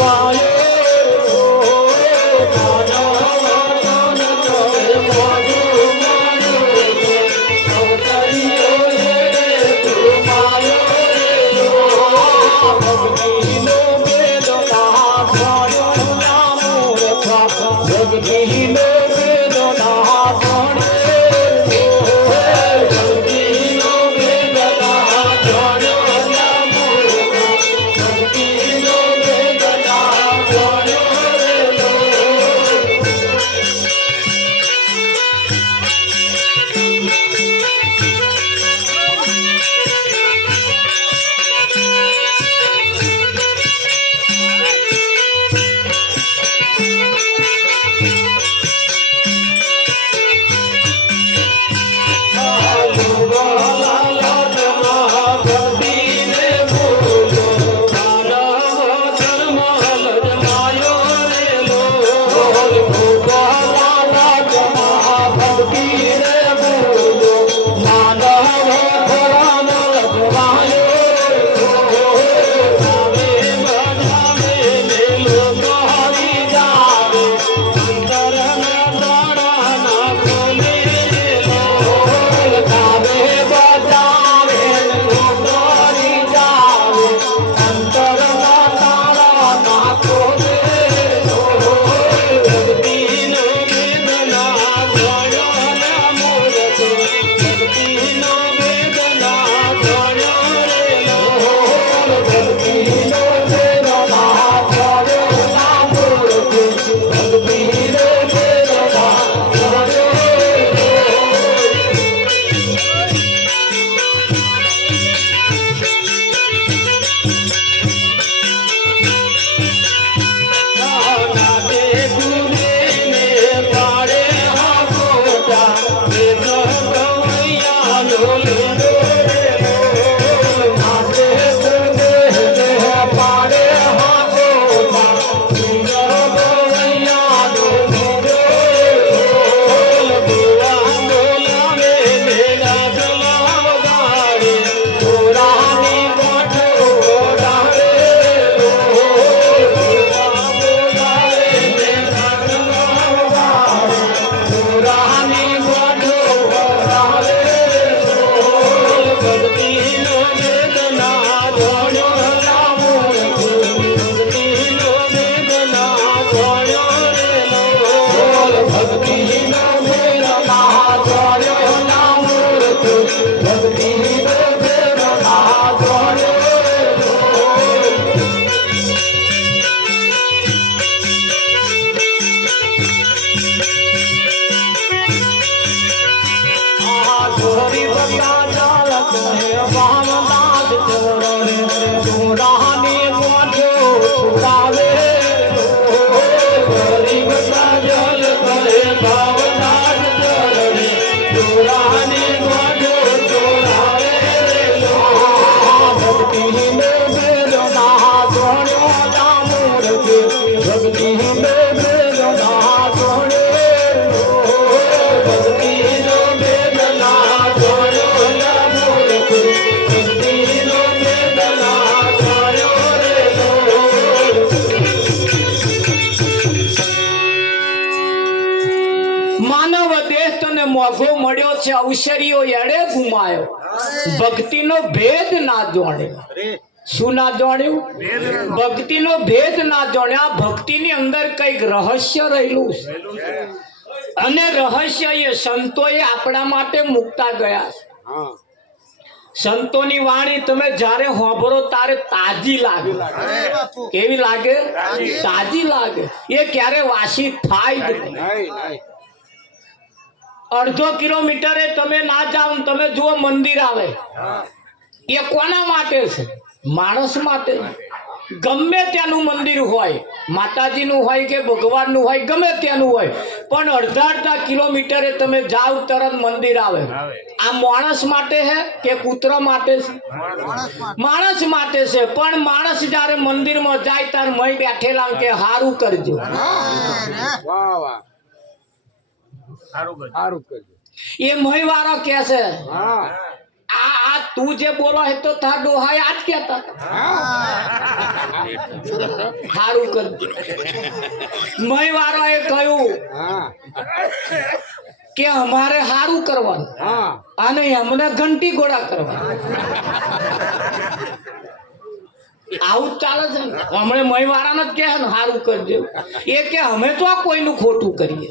Bye. છે અવસરીઓ એડે ગુમાયો, ભક્તિનો ભેદ ના જાણ્યો. શું ના જાણ્યું? ભક્તિનો ભેદ ના જાણ્યો. ભક્તિની અંદર કઈક રહસ્ય રહેલું છે અને રહસ્ય એ સંતોએ આપણા માટે મુકતા ગયા છે. સંતોની વાણી તમે જ્યારે સાંભળો ત્યારે તાજી લાગે. કેવી લાગે? તાજી લાગે. એ ક્યારે વાસી થાય જ નહીં. અડધો કિલોમીટરે તમે ના જાઓ, તમે જુઓ મંદિર આવે, એ કોના માટે છે? માણસ માટે. ગમે ત્યાંનું મંદિર હોય, માતાજીનું હોય કે ભગવાનનું હોય, ગમે ત્યાંનું હોય, પણ અડધા કિલોમીટરે તમે જાઓ તરત મંદિર આવે. આ માણસ માટે છે કે કૂતરા માટે છે? માણસ માટે છે. પણ માણસ જયારે મંદિરમાં જાય ત્યારે મય બેઠેલા કે હારું કરજો, એ મય વાળો કે છે. આ તું જે બોલો હે તો તાર ડોહાય આજ કેતા હારું કરજો. મય વાળો એ કહ્યું કે અમારે હારું કરવાનું અને અમને ઘંટી ઘોડા કરવાનું. આવું ચાલે છે ને. હમણાં મય વાળાને જ કે હારું કરજો. એ કે અમે તો આ કોઈનું ખોટું કરીએ.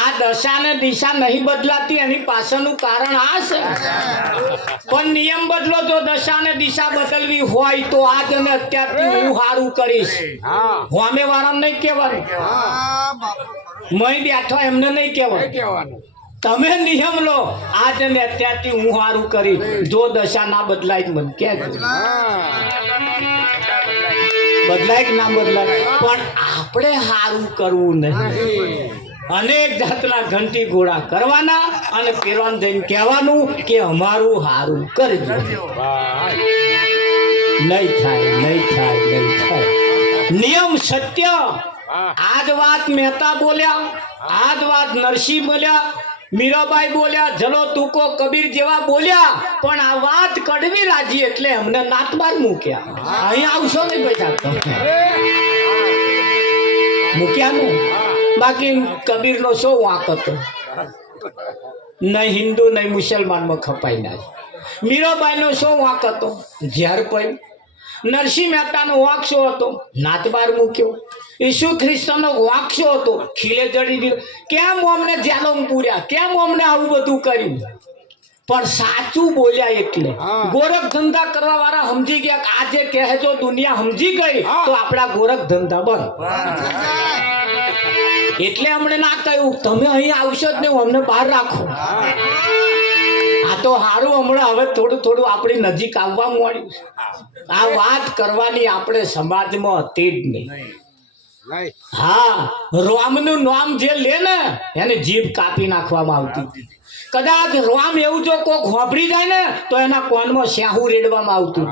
આ દશા ને દિશા નહીં બદલાતી, એની પાછળનું કારણ આ છે. પણ નિયમ બદલો તો દશા ને દિશા બદલવી હોય તો આજ અને અત્યારથી હું હારું કરીશ. હોમે વાળાને નહીં કહેવાનું, મય બેઠો એમને નહીં કહેવાનું. તમે નિયમ લો, આજ અને અત્યારથી હું હારું કરીશ. જો દશા ના બદલાય મને કહેજો. બદલાય કે ના બદલાય, પણ આપણે હારું કરવું નહીં. અનેક જાતના ઘંટી ઘોડા કરવાના અને પેલાને જઈને કહેવાનું કે અમારું હારું કરજો. નહીં થાય, નહીં થાય, નહીં થાય. નિયમ સત્ય. આજ વાત મહેતા બોલ્યા, આજ વાત નરસિંહ બોલ્યા, મીરાબાઈ બોલ્યા, જલો તુકો કબીર જેવા બોલ્યા, પણ આ વાત કડવી લાગી એટલે અમને નાતબાર મૂક્યા. અહીં આવશો નહીં બેઠા મૂક્યા ને. બાકી કબીર નો શો વાંક હતો? નહીં હિન્દુ નહીં મુસલમાનમાં ખપાઈ ના. મીરાબાઈ નો શો વાંક હતો? ઝેર પડી. નરસિંહ મહેતાનો વાંક શો હતો? નાતબાર મૂક્યો. ઈસુ ખ્રિસ્તનો વાંક શો હતો? ખીલે જડી દીધો. કેમ અમને જેલો પૂર્યા? કેમ અમને આવું બધું કર્યું? પણ સાચું બોલ્યા એટલે ગોરખ ધંધા કરવા વાળા સમજી ગયા. આજે કહેજો દુનિયા સમજી ગઈ તો આપણા ગોરખ ધંધા બંધ. એટલે અમને ના કહ્યું તમે અહીં આવશો જ નહીં, અમને બહાર રાખો. આ તો સારું, હમણાં હવે થોડું થોડું આપણી નજીક આવવા માંડ્યું. આ વાત કરવાની આપણે સમાજમાં હતી જ નહીં. હા, રામનું નામ જે લે ને એને જીભ કાપી નાખવામાં આવતી. કદાચ રામ એવું જો કોક હોભરી જાય ને તો એના કોનમાં સ્યાહુ રેડવામાં આવતું.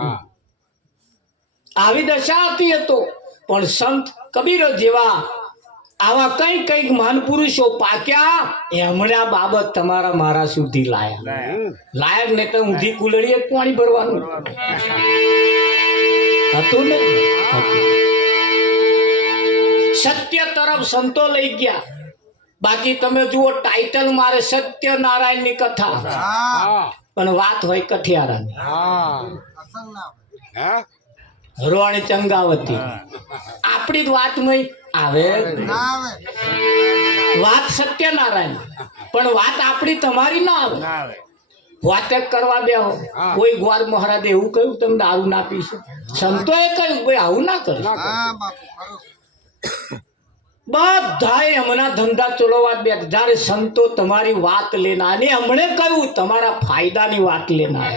આવી દશા હતી એ તો. પણ સંત કબીર જેવા આવા કઈ કઈક મહાન પુરુષો પાક્યા, એમણે આ બાબત તમારા મારા સુધી લાયક ને તો ઊંધી કુલડીએ પાણી ભરવાનું હતું ને. સત્ય તરફ સંતો લઈ ગયા. બાકી તમે જુઓ ટાઇટલ મારે સત્યનારાયણ ની કથા, પણ વાત હોય કઠિયારાની. રોણી ચંગાવતી આપણી જ વાતમાં આવે. વાત સત્યનારાયણ, પણ વાત આપણી તમારી ના આવે. વાતે કરવા બેહો. કોઈ ગ્વાર મહારાજ એવું કહ્યું તમે દારૂ ના પીશો? સંતોએ કહ્યું ભાઈ આવું ના કરો. બધાએ હમણાં ધંધા ચલાવવા બે. જયારે સંતો તમારી વાત લેના, અને હમણે કહ્યું તમારા ફાયદાની વાત લેના.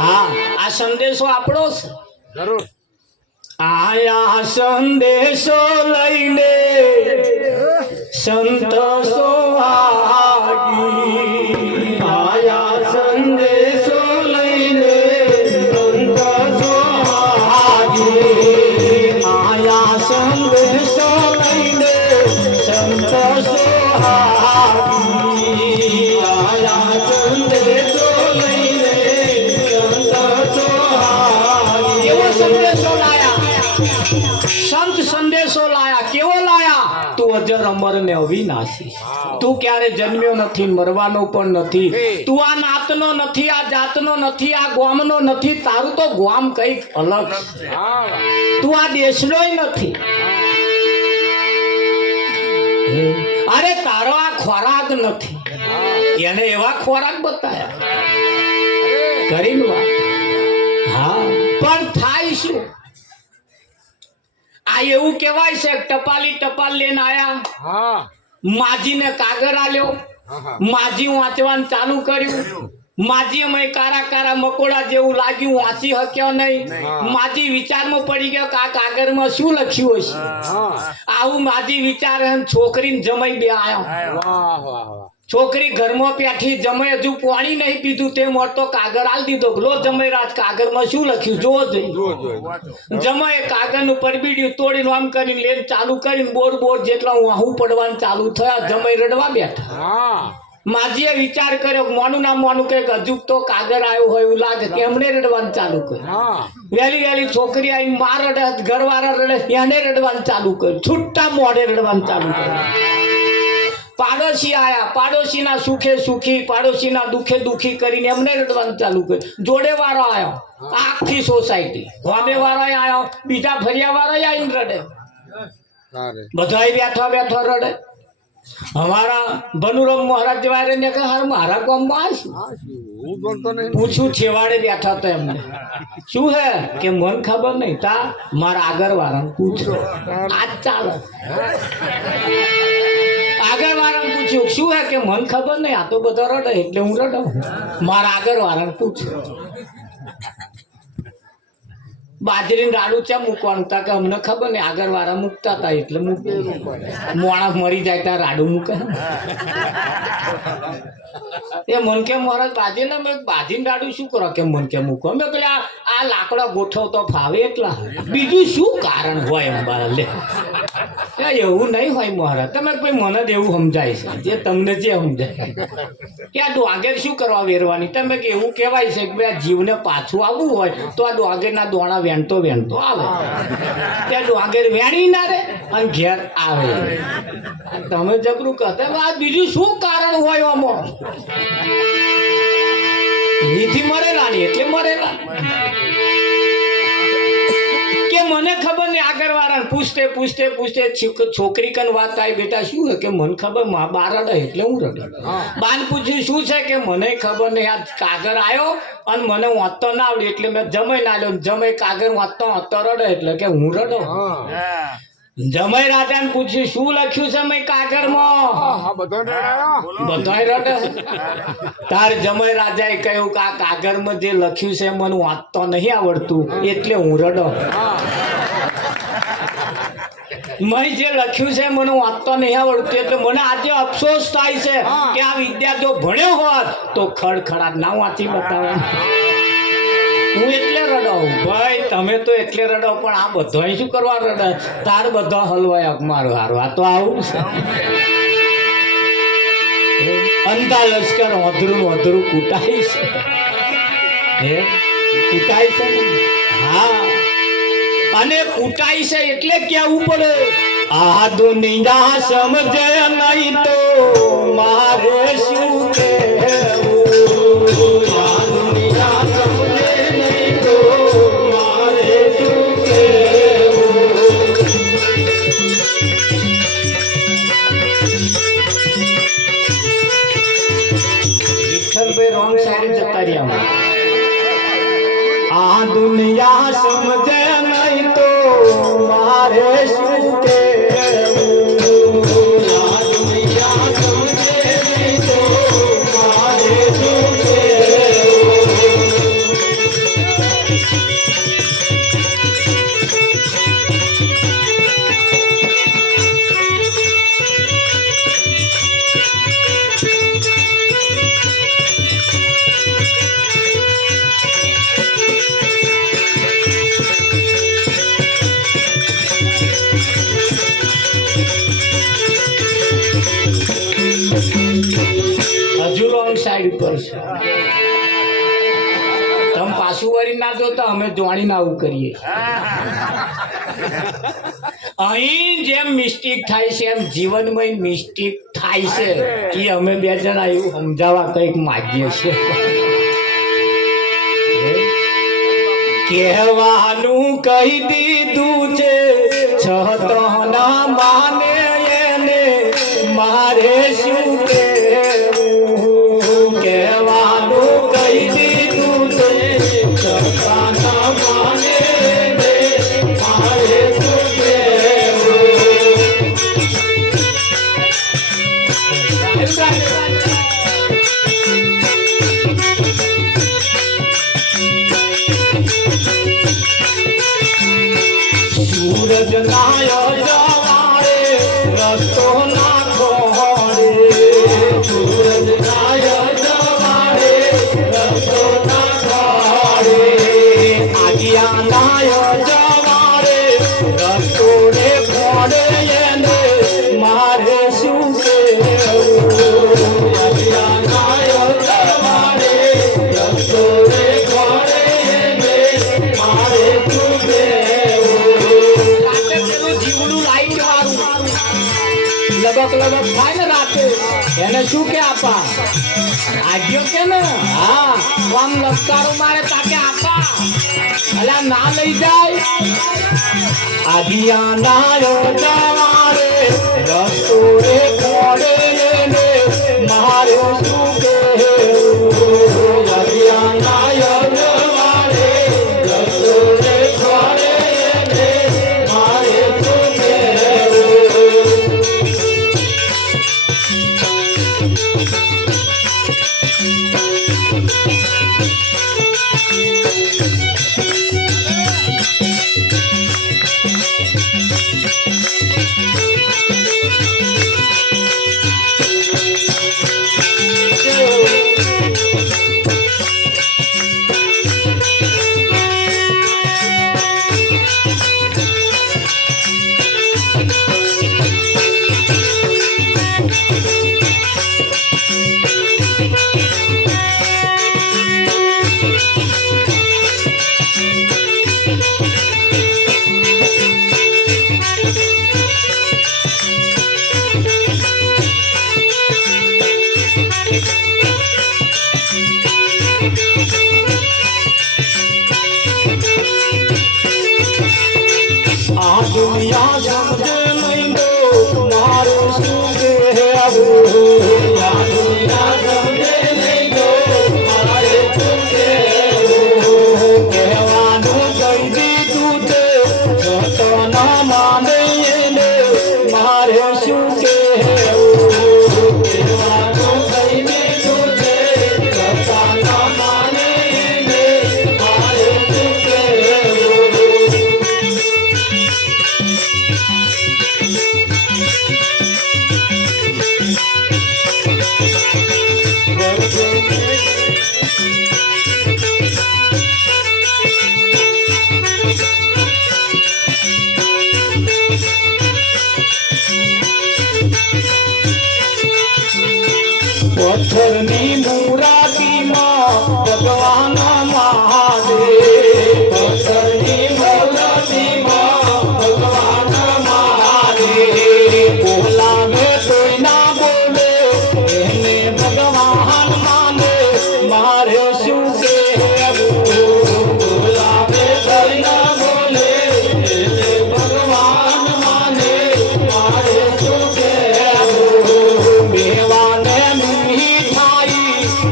હા, આ સંદેશો આપણો છે. જરૂર. આયા સંદેશો લઈને સંત સોહાગી. આયા સંદેશો લઈને સંત સોહાગી. આયા સંદેશો લઈને સંત સોહાગી. આયા સંદેશો લઈને સંત સોહાગી. એવો સંદેશો લાયા, સંત સંદેશો લાયા. કેવો લાયા? તું અજર અમર ને અવિનાશી. તું ક્યારે જન્મ્યો નથી, મરવાનો પણ નથી. તું આ નાતનો નથી, આ જાતનો નથી, આ ગામનો નથી. તારું તો ગામ કઈક અલગ છે. તું આ દેશનોય નથી. અરે તારો આ ખોરાક નથી. એને એવા ખોરાક બતાયા કરીને વાત. હા, પણ થાય શું? આ એવું કહેવાય છે ટપાલી ટપાલ લઈને આયા, માજીને કાગર આલ્યો, માજી વાંચવાનું ચાલુ કર્યું. માજી અમે કારા કારા મકોડા જેવું લાગ્યું, વાંચી શક્યો નહીં. માજી વિચારમાં પડી ગયો કે આ કાગરમાં શું લખ્યું હશે. આવું માજી વિચારે છોકરીને જમાઈ બે આવ્યો. છોકરી ઘરમાં બેઠી, જમાઈ હજુ પાણી નહીં પીધું તે મોટો કાગર આલ દીધો. લો જમાઈ રાત કાગરમાં શું લખ્યું જોવો જોઈએ. જમાઈ કાગરનું પરબીડિયું તોડીને આમ કરીને લેન ચાલુ કરીને બોર બોર જેટલા વાહું પડવાનું ચાલુ થયા. જમાઈ રડવા બેઠા. માજીએ વિચાર કર્યો મોનું ના મોનું કઈક હજુ તો કાગર આવ્યો હોય એવું લાગે કે એમણે રડવાનું ચાલુ કર્યું. વહેલી વહેલી છોકરી આવી, માં રડે, ઘરવાળા રડે, એને રડવાનું ચાલુ કર્યું. છૂટા મોઢે રડવાનું ચાલુ કર્યું. પાડોશી આયા, પાડોશીના સુખે સુખી, પાડોશીના દુખે દુખી કરીને એમને રડવાનું ચાલુ કર્યું. જોડે વાળો આવ્યો, આખી સોસાયટી વામે વાળો આવ્યો, બીજા ફરિયા વાળો આવીને રડે. બધા બેઠા બેઠા રડે. અમારા બનુરામ મહારાજ જવાય ને કે હાર મારા ગામમાં આવીશું. પૂછું છેવાડે બેઠા તો એમને શું હે કે મન ખબર નહીં. તા મારા આગળ વાળા પૂછો, આજ ચાલે. આગળ વાળાને પૂછ્યું શું હે કે મન ખબર નહીં, આ તો બધા રડે એટલે હું રડું. મારા આગળ વાળાને પૂછ્યું બાજરીને રાડું ચા મૂકવાનું તા કે અમને ખબર નહીં, આગળ વાળા મૂકતા હતા એટલે મૂકી. મોણા મરી જાય ત્યાં રાડું મૂકે. એ મન કે મહારાજ બાજીને મેં બાજીને રાડું શું કરો કે મન કે મૂકો. મેં પેલા આ લાકડા ગોઠવતો ફાવે એટલા, બીજું શું કારણ હોય એમ બારા લે. એવું નહીં હોય મહારાજ, તમે કોઈ મને જ એવું સમજાય છે જે તમને જે સમજાય કે આ ડોગેર શું કરવા વેરવાની. તમે કે એવું કહેવાય છે કે આ જીવને પાછું આવવું હોય તો આ ડોગેરના દોણા વેણતો વેણતો આવે. ત્યાં ડોગેર વેણી ના રે અને ઘેર આવે. તમે જબરું કહેતા આ બીજું શું કારણ હોય આમાં. નીતિ મરેલા ની એટલે મરેલા કે મને ખબર નહીં. આગળ વાળા પૂછતે પૂછતે પૂછતે છોકરી કન વાત આવી, બેટા શું હે કે મને ખબર, બાર રડે એટલે હું રડે. બાન પૂછ્યું શું છે કે મને ખબર નહીં, આ કાગર આવ્યો અને મને વાંચતો ના આવડે એટલે મેં જમાઈ ના લ્યો. જમાઈ કાગર વાંચતો વાંચતો રડે એટલે કે હું રડો. જમાઈ રાજાને પૂછ્યું શું લખ્યું છે મેં કાગરમાં. બધાય રડે. તાર જમાઈ રાજાએ કહ્યું કે આ કાગરમાં જે લખ્યું છે મને વાંચતો નહીં આવડતું એટલે હું રડો. મેં જે લખ્યું છે મને વાંચતો નહીં આવડતું એટલે મને આજે અફસોસ થાય છે કે આ વિદ્યાર્થીઓ ભણ્યો હોત તો ખડખડાટ ના વાંચી બતાવે. હું એટલે રડો ભાઈ, તમે તો એટલે રડો પણ આ બધા શું કરવા રડે. તાર બધા હલવાય મારો હારો. આ તો આવું છે અંધા લશ્કર અધરું અધરું કૂટાય છે. હે કૂટાય છે ને? હા, અને કૂટાય છે એટલે કેવું પડે આ દુનિયા સમજે નહીં તો મારે શું કહેવું. રોંગ સાઈડ જતા રહ્યા. આ દુનિયા સમજે નહીં તો મારે શું કહેવું. આ દુનિયા સમજે નહીં તો મારે શું સાઈડ પર છે. તમે પાછું વળી ના દો તો અમે જોડીને આવું કરીએ. અહીં જેમ મિસ્ટેક થાય છે એમ જીવનમાં મિસ્ટેક થાય છે એ અમે બે જણા એવું સમજાવવા કંઈક માગીએ છીએ કહેવાનું કહી દીધું છે છતના માને એને મારે શું કહેવું કહેવાનું કહી દીધું છે છતના માને એને મારે શું સૂરજ નાય જવાળે રસ્તો ના ખોડે સૂરજ નાય જવાળે રસ્તો ના ખોડે આજ્યા નાય જવાળે રસ્તો રે ખોડે એને મારે શું કહેવું આજ્યા નાય જવાળે રસ્તો રે ખોડે એને મારે શું લબક લબક થાય ને રાતે એને શું કે આપા આજ્યો કે ને હા આમ લશ્કારો મારે તાકે આપા અલા ના લઈ જાય આદિયા નાયો જવારે રસ્તો રે ખોડે ને મારે શું કહેવું આદિયા નાયો જવારે રસ્તો રે ખોડે ને મારે શું આ દુનિયા સમજે નહીં તો મારું શું કહેવું આ દુનિયા સમજે નહીં તો મારે શું કહેવું કહેવાનું કહી દીધું છે તો ના માને એને મારે શું કહેવું કહેવાનું કહી દીધું છે તો ના માને એને મારે શું કહેવું પથ્થરની મૂર્તિમાં ભગવાન મહાદેવ પથ્થરની મૂર્તિમાં ભગવાન મહાદેવ બોલાવે કોઈ ના બોલે એને ભગવાન માને મારે શું કહેવું બોલાવે કોઈ ના બોલે એને ભગવાન માને મારે શું કહેવું મેવાને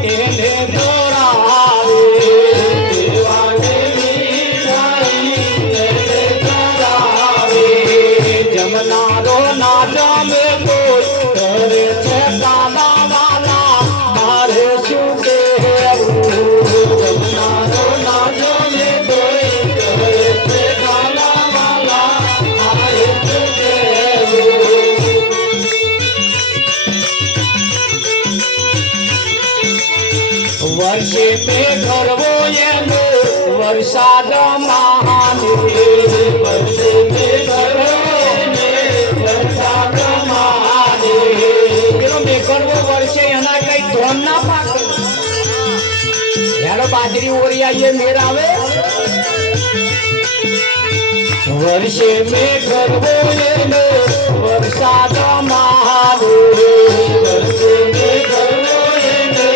એને દોરાવે દેવાને મીરાઈ એને દોરાવે જમનારો ના જમે કોઈ કરે છે કાના વાલા મારે શું કહેવું જમનારો ના જમે કોઈ કરે છે કાના વાલા મારે શું કહેવું વર્ષે पे करवो एनो वरसाद महाने वर्षे पे करवो एने वरसाद महाने पेलो में करवो वर्षे एना कई धोन ना पाके यार बाजरी ओरिया ये मेरावे વર્ષે મેં ગરબો એને વરસાદ મારે વર્ષે મેં ગરબો એને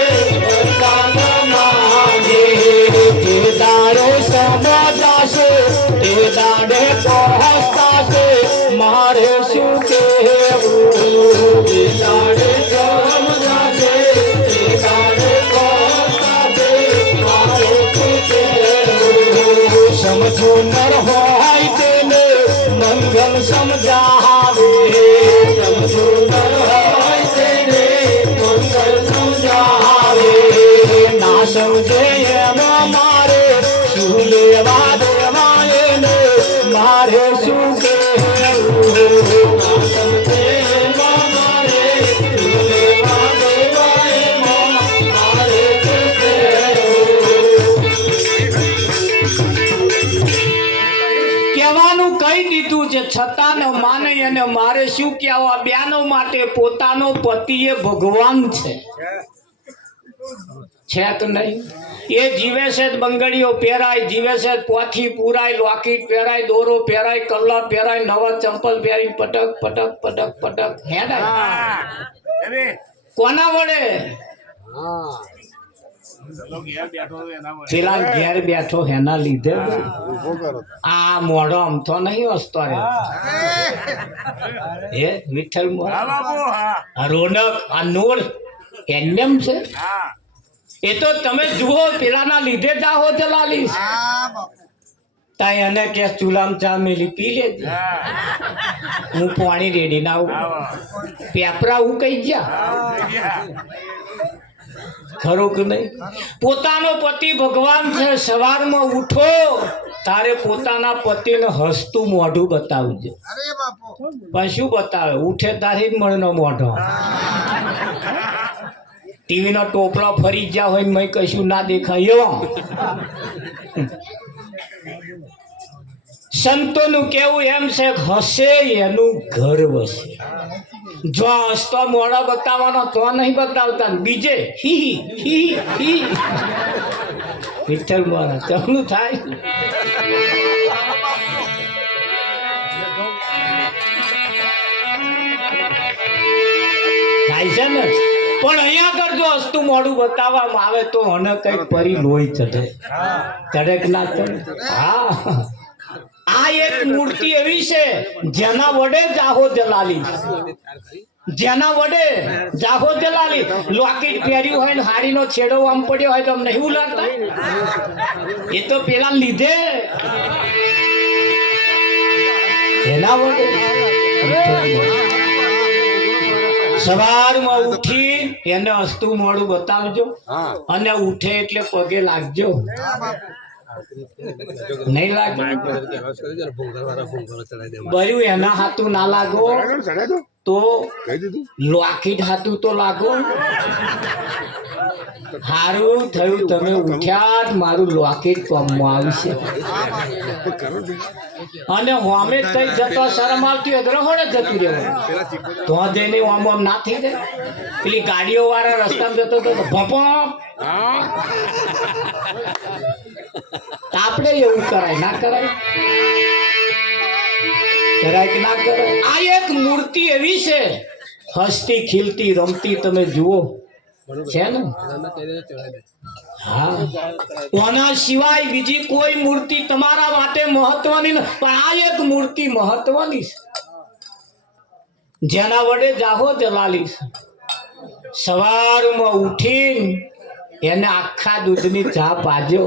વરસાદ મારે તે દાડે સમજાશે તે દાડે પહોંચતાશે મારે શું કહેવું તે દાડે સમજાશે તે દાડે પહોંચતાશે મારે શું કહેવું સમજો નર હોય તેને મંગલ સમજાવે સમજો નર હોય તેને મંગલ સમજાવે ના સમજે એમાં મારે શું લેવા દેવા એને મારે શું કહેવું ના સમજે એમાં મારે શું લેવા દેવા એમાં મારે શું કહેવું કહેવાનું કહી દીધું છે છતાં ન માને અને મારે શું કહેવા બેનો માટે પોતાનો પતિ એ ભગવાન છે કે નહીં એ જીવે છે બંગડીઓ પહેરાય જીવે છે પોથી પુરાય લોકેટ પહેરાય દોરો પહેરાય કલર પહેરાય નવા ચંપલ પહેરી પટક પટક પટક પટક હે કોના વડે પેલા ઘેર બેઠો એના લીધે આ મોઢો અમથો નહીં હસતો રે હે વિઠ્ઠલ રોનક આ નૂર એમ છે એ તો તમે જુઓ પેલાના લીધે દાહો ચલાવીશ તા એને કે ચૂલામાં ચા મેલી પી લેજે હું પાણી રેડી ના આવું પેપરા હું કઈ ગયા ખરું કે નહીં પોતાનો પતિ ભગવાન છે સવારમાં ઉઠો તારે પોતાના પતિને હસતું મોઢું બતાવજો પણ શું બતાવે ઉઠે તારી જ મળનો મોઢો ટીવી નો ટોપલો ફરી ગયા હોય ને મેં કશું ના દેખાય એવા સંતોનું કેવું એમ છે હસે એનું ઘર વસે જો હસતો મોઢા બતાવવાનો તો નહીં બતાવતા બીજે હી હી હી વિઠ્ઠલ મારા ચમનું થાય છે ને પણ અહીંયા કરજો હસતું મોઢું બતાવવામાં આવે તો મને કઈક પરી લોહી ચઢે ચઢે કે ના ચઢે હા આ એક મૂર્તિ એવી છે જેના વડે જાહો જલાલી જેના વડે જાહો જલાલી લોકેટ પહેર્યું હોય ને હાડીનો છેડો આમ પડ્યો હોય તો અમને એવું લાગતા એ તો પેલા લીધે એના વડે સવારમાં ઉઠી એને હસતું મોઢું બતાવજો અને ઉઠે એટલે પગે લાગજો નહીં લાગે બર્યું એના હાથું ના લાગો તો લોકેટ હાથું તો લાગો હારું થયું તમે ઉઠ્યા મારું લોકેટ કામમાં આવશે અને હોમે થઈ જતો શરમ આવતી હોય રહોડે જતું રહેવું તો જઈને આમ આમ ના થઈ જાય પેલી ગાડીઓ વાળા રસ્તામાં જતો હતો ભપો આપણે એવું કરાય ના કરાય કરાય કે ના કરાય આ એક મૂર્તિ એવી છે હસતી ખીલતી રમતી તમે જુઓ છે ને હા ઓના સિવાય બીજી કોઈ મૂર્તિ તમારા માટે મહત્વની નથી પણ આ એક મૂર્તિ મહત્વની છે જેના વડે જાહો જલાલીશ સવારમાં ઉઠીને એને આખા દૂધની ચા પાજો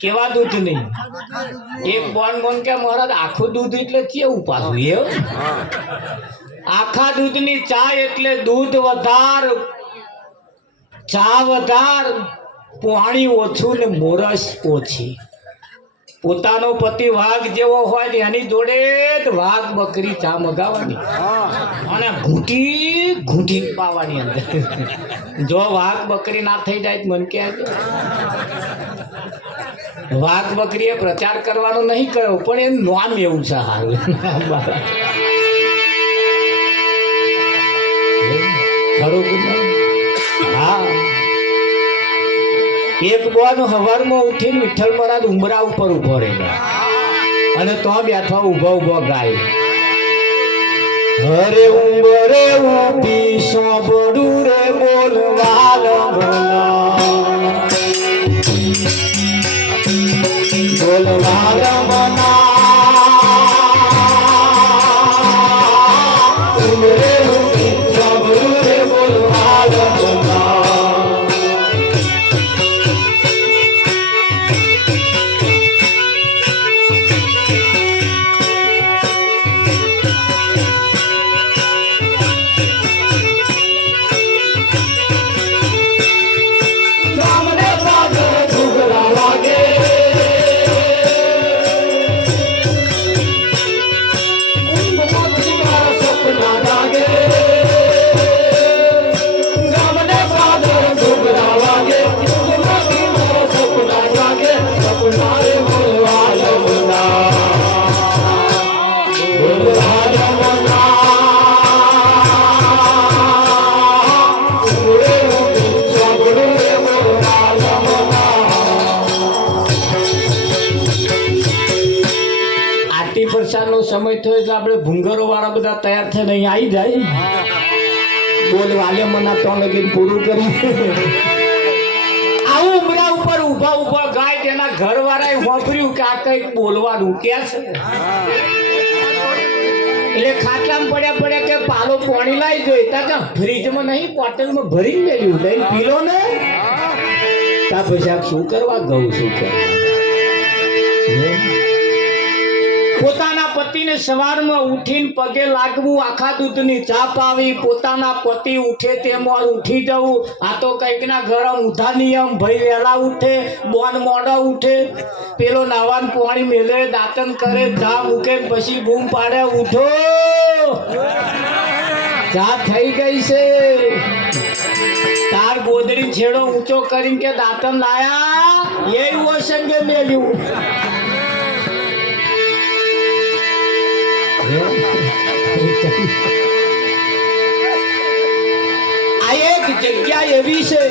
કેવા દૂધ નહીં એક બોન બોન કે મહારાજ આખું દૂધ એટલે કેવું પાછું એવું આખા દૂધની ચા એટલે દૂધ વધાર ચા વધાર પાણી ઓછું ને મોરસ ઓછી પોતાનો પતિ વાઘ જેવો હોય ને એની જોડે જ વાઘ બકરી ચા મગાવવાની અને ઘૂંટી ઘૂંટી પાવાની અંદર જો વાઘ બકરી ના થઈ જાય તો મને કહેજો વાઘ બકરીએ પ્રચાર કરવાનો નહીં કર્યો પણ એનું નામ એવું છે હારું ખરું હા એક બોન હવારમાં ઉઠીને વિઠ્ઠલ મહારાજ ઉંબરા ઉપર ઉભો રહેલો અને તો બેઠો ઉભો ઉભો ગાય હરે ઉંબરે ઉભી સોબડું રે બોલવાલ બોલવાલ મના ઉંબરે ઉભી સોબડું રે બોલવાલ મના સમય થયો એટલે આપણે ભૂંગરો વાળા બધા તૈયાર થઈને અહીં આવી જાય બોલ વાલે મના તો લગીને પૂરું કરી આવું ઉમરા ઉપર ઉભા ઉભા ગાય તેના ઘર વાળાએ વાપર્યું કે આ કઈક બોલવાનું કે છે એટલે ખાટલામાં પડ્યા કે પાલો પાણી લાવી જોઈએ ત્યાં ફ્રીજમાં નહીં બોટલમાં ભરી લેવું લઈને પીલો ને ત્યાં પછી શું કરવા ગયું શું કરવા પોતાના પતિને સવારમાં ઉઠીને પગે લાગવું આખા દૂધની ચા પાવી પોતાના પતિ ઉઠે તેમ ઉઠી જવું આ તો કંઈક ના ગરમ ઉઠા નિયમ ભાઈ વહેલા ઉઠે બોન મોડા ઉઠે પેલો નાવાનું પાણી મેલે દાંતન કરે ચા મૂકે પછી બૂમ પાડે ઉઠો ચા થઈ ગઈ છે તાર ગોદડી છેડો ઊંચો કરીને કે દાંતન લાયા એ સંગે મેલ્યું આ એક જગ્યા એવી છે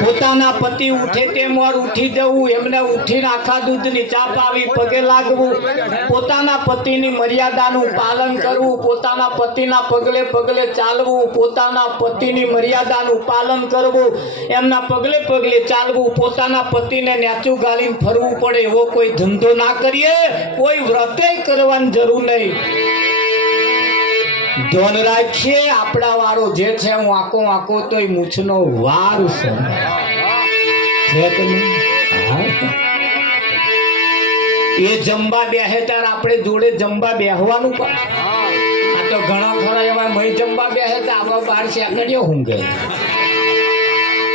પોતાના પતિ ઉઠે તેમ ઉઠી જવું એમને ઉઠીને આખા દૂધની ચા પાવી પગે લાગવું પોતાના પતિની મર્યાદાનું પાલન કરવું પોતાના પતિના પગલે પગલે ચાલવું પોતાના પતિની મર્યાદાનું પાલન કરવું એમના પગલે પગલે ચાલવું પોતાના પતિને નેચું ગાલીને ફરવું પડે એવો કોઈ ધંધો ના કરીએ કોઈ વ્રતે કરવાની જરૂર નહીં ધન રાખીએ આપણા વાળો જે છે હું આંકો તો એ મૂછનો વાર છે એ જમવા બેહે ત્યારે આપણે જોડે જમવા બેહવાનું પણ આ તો ઘણા ખરા એવા મય જમવા બેહે તો આપણા બાર શેકડીઓ ઊંઘે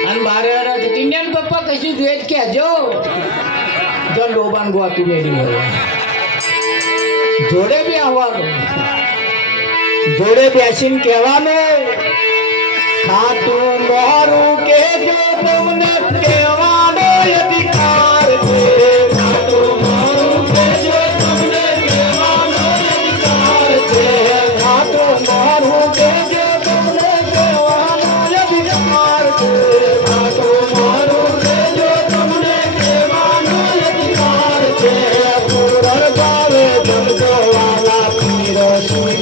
અને બારે ટીંડિયાન પપ્પા કશું જોઈએ જ કહેજો જો લોબાન ગોતું મેળી મળે જોડે બેહવાનું જોડે બેસીને કહેવાનું ખાતું મારું કેજો તમને કહેવાનો અધિકાર છે ખાતું મારું કેજો તમને કહેવાનો અધિકાર છે ખાતું મારું કેજો તમને કહેવાનો અધિકાર છે ખાતું મારું કેજો તમને કહેવાનો અધિકાર છે પૂરણ ભાવે જમતો વાલા પીર સુને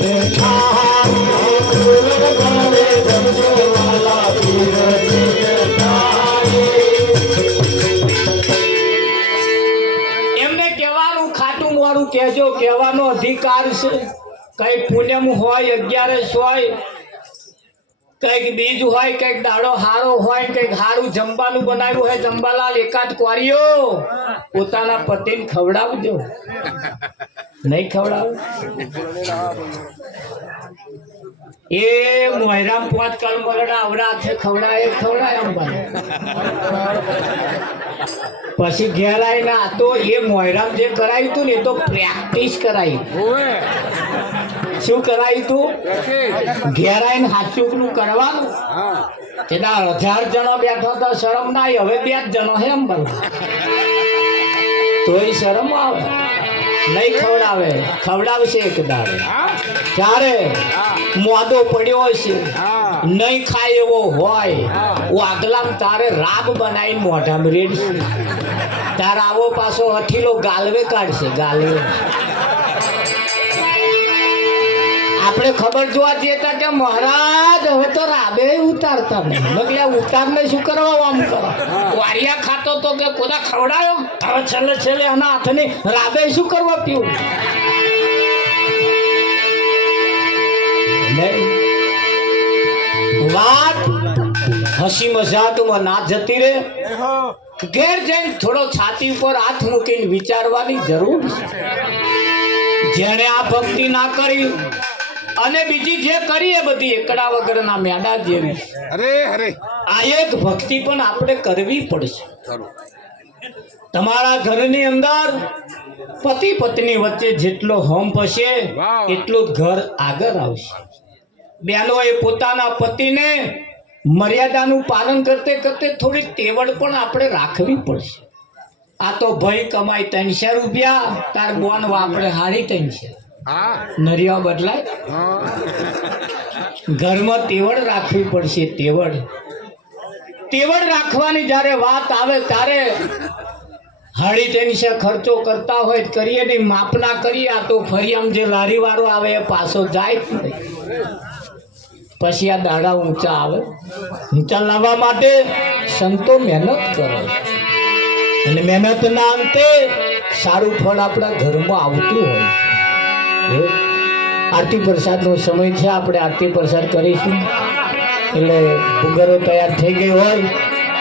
કહેજો કહેવાનો અધિકાર છે કઈ પુણ્યમ હોય 11 હોય કઈક બીજ હોય કઈક દાડો હારો હોય કઈક હારું જમવાનું બનાવ્યું હોય જંબાલાલ એકાદ ક્વારીઓ પોતાના પતિને ખવડાવજો નહીં ખવડાવો એ મોહરામ 5 કલ મરડા આવડા હાથે ખવડાય અંબાને પછી ઘેર આવીને આ તો એ મોહરામ જે કરાયું હતું ને એ તો પ્રેક્ટિસ કરાયું શું કરાયું તું ઘેર આવીને હાથચૂકનું કરવાનું એના 1000 જણો બેઠો તો શરમ ના આવી હવે 2 જણો હે અંબા તોય શરમ આવે નહીં ખવડાવશે એક દાડે ત્યારે મોદો પડ્યો હશે નહીં ખાય એવો હોય વાગલામ તારે રાબ બનાવીને મોઢામાં રેડશે તારે આવો પાછો હઠીલો ગાલવે કાઢશે ગાલવે આપણે ખબર જોવા જઈએ તા કે મહારાજ હવે તો રાબે ઉતારતા નહીં એટલે ઉતારને શું કરવા આમ કરો વારિયા ખાતો તો કે કોદા ખવડાયો હવે છેલ્લે છેલ્લે એના હાથની રાબે શું કરવા પીવું વાત હસી મજાકમાં ના જતી રે ઘેર જઈને થોડો છાતી ઉપર હાથ મૂકીને વિચારવાની જરૂર છે જેણે આ ભક્તિ ના કરી અને બીજી જે કરી એ બધી એકડા વગરના મેડા જેવી અરે અરે આ એક ભક્તિ પણ આપણે કરવી પડશે તમારા ઘરની અંદર પતિ પત્ની વચ્ચે જેટલો હંપ હશે એટલું જ ઘર આગળ આવશે બહેનોએ પોતાના પતિને મર્યાદાનું પાલન કરતે કરતે થોડી તેવડ પણ આપણે રાખવી પડશે આ તો ભાઈ કમાય 300 રૂપિયા તાર બોન વાપરે હારી 300 નરિયા બદલાય ઘરમાં તેવડ રાખવી પડશે તેવડ રાખવાની જ્યારે વાત આવે ત્યારે 350 ખર્ચો કરતા હોય કરીએ નહીં માપના કરીએ આ તો ફરી આમ જે લારી વાળો આવે એ પાછો જાય જ નહીં પછી આ દાડા ઊંચા આવે ઊંચા લાવવા માટે સંતો મહેનત કરે અને મહેનતના અંતે સારું ફળ આપણા ઘરમાં આવતું હોય છે આરતી પ્રસાદનો સમય છે આપણે આરતી પ્રસાદ કરીશું એટલે ભૂગરો તૈયાર થઈ ગઈ હોય